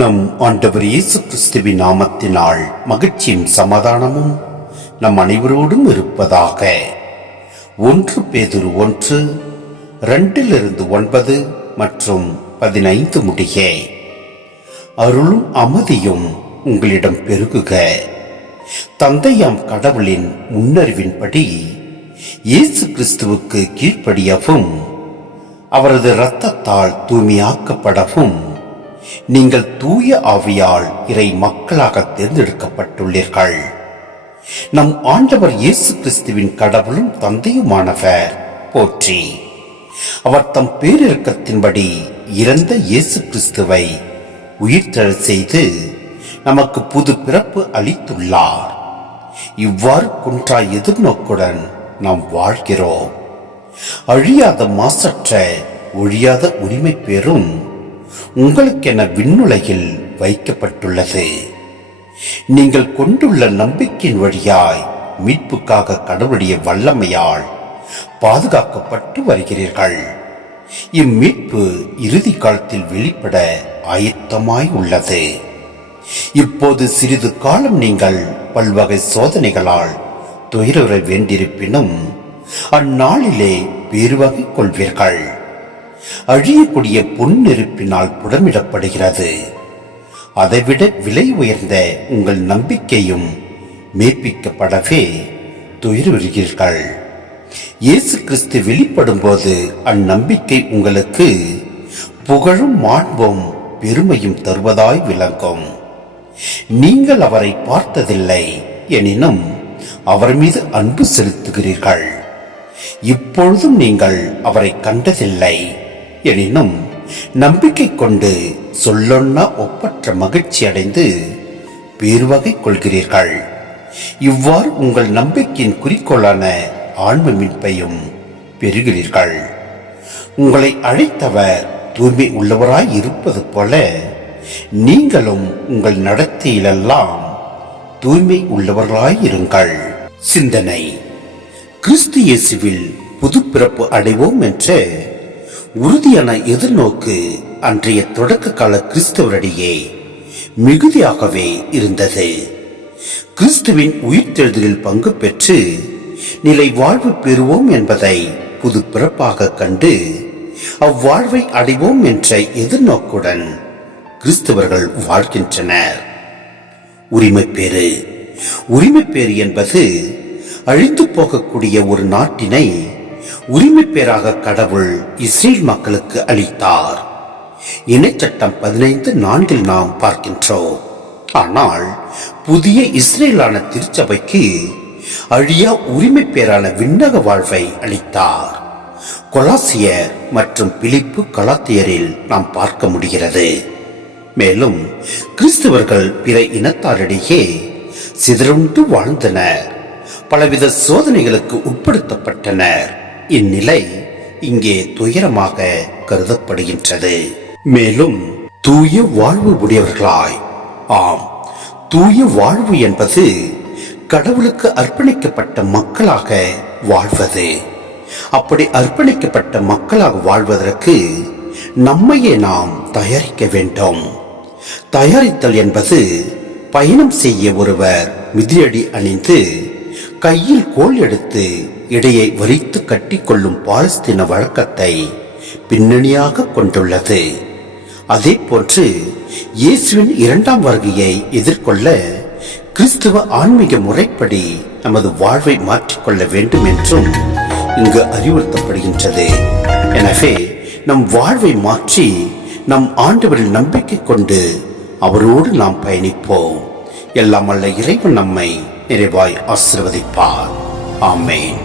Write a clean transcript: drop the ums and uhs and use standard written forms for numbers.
நம் ஆண்டவர் இயேசு கிறிஸ்துவின் நாமத்தினால் மகிழ்ச்சியும் சமாதானமும் நம் அனைவரோடும் இருப்பதாக. 1 பேதுரு 1:2-9 மற்றும் 15 முடிய. அருளும் அமைதியும் உங்களிடம் பெருகுக. தந்தையாம் கடவுளின் முன்னறிவின்படி இயேசு கிறிஸ்துவுக்கு கீழ்ப்படியவும் அவரது இரத்தத்தால் தூய்மையாக்கப்படவும் நீங்கள் தூய ஆவியால் இறை மக்களாக தேர்ந்தெடுக்கப்பட்டுள்ளீர்கள். நம் ஆண்டவர் இயேசு கிறிஸ்துவின் கடவுளும் தந்தையுமானவர் போற்றி. அவர் தம் பேரிரக்கத்தின்படி இறந்த இயேசு கிறிஸ்துவை உயிர்த்தெழச் செய்து நமக்கு புது பிறப்பு அளித்துள்ளார். இவ்வாறு குன்றா எதிர்நோக்குடன் நாம் வாழ்கிறோம். அழியாத மாசற்ற ஒழியாத உரிமை பெறும் உங்களுக்கென விண்ணுலகில் வைக்கப்பட்டுள்ளது. நீங்கள் கொண்டுள்ள நம்பிக்கையின் வழியாய் மீட்புக்காக கடவுளுடைய வல்லமையால் பாதுகாக்கப்பட்டு வருகிறீர்கள். இம்மீட்பு இறுதி காலத்தில் வெளிப்பட ஆயத்தமாய் உள்ளது. இப்போது சிறிது காலம் நீங்கள் பல்வகை சோதனைகளால் துயர வேண்டியிருப்பினும் அந்நாளிலே பேருவகை கொள்வீர்கள். அழியக்கூடிய பொன் நெருப்பினால் புடமிடப்படுகிறது. அதைவிட விலை உயர்ந்த உங்கள் நம்பிக்கையும் மெய்ப்பிக்கப்படவே துயருகிறீர்கள். இயேசு கிறிஸ்து வெளிப்படும் போது அந்நம்பிக்கை உங்களுக்கு புகழும் மாண்பும் பெருமையும் தருவதாய் விளங்கும். நீங்கள் அவரை பார்த்ததில்லை, எனினும் அவர் மீது அன்பு செலுத்துகிறீர்கள். இப்பொழுதும் நீங்கள் அவரை கண்டதில்லை, எனினும் நம்பிக்கை கொண்டு சொல்லொன்னா ஒப்பற்ற மகிழ்ச்சி அடைந்து பேருவகை கொள்கிறீர்கள். இவ்வாறு உங்கள் நம்பிக்கையின் குறிக்கோளான ஆன்ம மீட்பையும் பெறுகிறீர்கள். உங்களை அழைத்தவர் தூய்மை உள்ளவராய் இருப்பது போல நீங்களும் உங்கள் நடத்தையிலெல்லாம் தூய்மை உள்ளவர்களாய் இருங்கள். சிந்தனை: கிறிஸ்து இயேசுவில் புது பிறப்பு அடைவோம் என்ற உறுதியான எதிர்நோக்கு அன்றைய தொடக்க கால கிறிஸ்தவரிடையே மிகுதியாகவே இருந்தது. கிறிஸ்துவின் உயிர்த்தெழுதலில் பங்கு பெற்று நிலை வாழ்வு பெறுவோம் என்பதை புது பிறப்பாக கண்டு அவ்வாழ்வை அடைவோம் என்ற எதிர்நோக்குடன் கிறிஸ்தவர்கள் வாழ்கின்றனர். உரிமைப்பேறு என்பது அழிந்து போகக்கூடிய ஒரு நாட்டினை உரிமை பேராக கடவுள் இஸ்ரேல் மக்களுக்கு அளித்தார். இணைச்சட்டம் 15:4 நாம் பார்க்கின்றோம். ஆனால் புதிய இஸ்ரேலான திருச்சபைக்கு அழியா உரிமை பேரான விண்ணக வாழ்வை அளித்தார். கொலாசியர் மற்றும் பிலிப்பு கலாத்தியரில் நாம் பார்க்க முடிகிறது. மேலும் கிறிஸ்தவர்கள் பிற இனத்தாரிடையே சிதறுண்டு வாழ்ந்தனர். பலவித சோதனைகளுக்கு உட்படுத்தப்பட்டனர். இந்நிலை இங்கே துயரமாக கருதப்படுகின்றது. மேலும் தூய வாழ்வு உடையவர்களாய், ஆம், தூய வாழ்வு என்பது கடவுளுக்கு அர்ப்பணிக்கப்பட்ட மக்களாக வாழ்வது. அப்படி அர்ப்பணிக்கப்பட்ட மக்களாக வாழ்வதற்கு நம்மையே நாம் தயாரிக்க வேண்டும். தயாரித்தல் என்பது பயணம் செய்ய ஒருவர் மிதியடி அணிந்து கையில் கோல் எடுத்து இடையை வரித்து கட்டிக்கொள்ளும் பாலஸ்தீன வழக்கத்தை பின்னணியாக கொண்டுள்ளது. அதே போன்று இயேசுவின் 2ஆம் வருகையை எதிர்கொள்ள கிறிஸ்துவ ஆன்மீக முறைப்படி நமது வாழ்வை மாற்றிக்கொள்ள வேண்டும் என்றும் இங்கு அறிவுறுத்தப்படுகின்றது. எனவே நம் வாழ்வை மாற்றி நம் ஆண்டவரில் நம்பிக்கை கொண்டு அவரோடு நாம் பயணிப்போம். எல்லாம் அல்ல இறைவன் நம்மை நிறைவாய் ஆசீர்வதிப்பார். ஆமென்.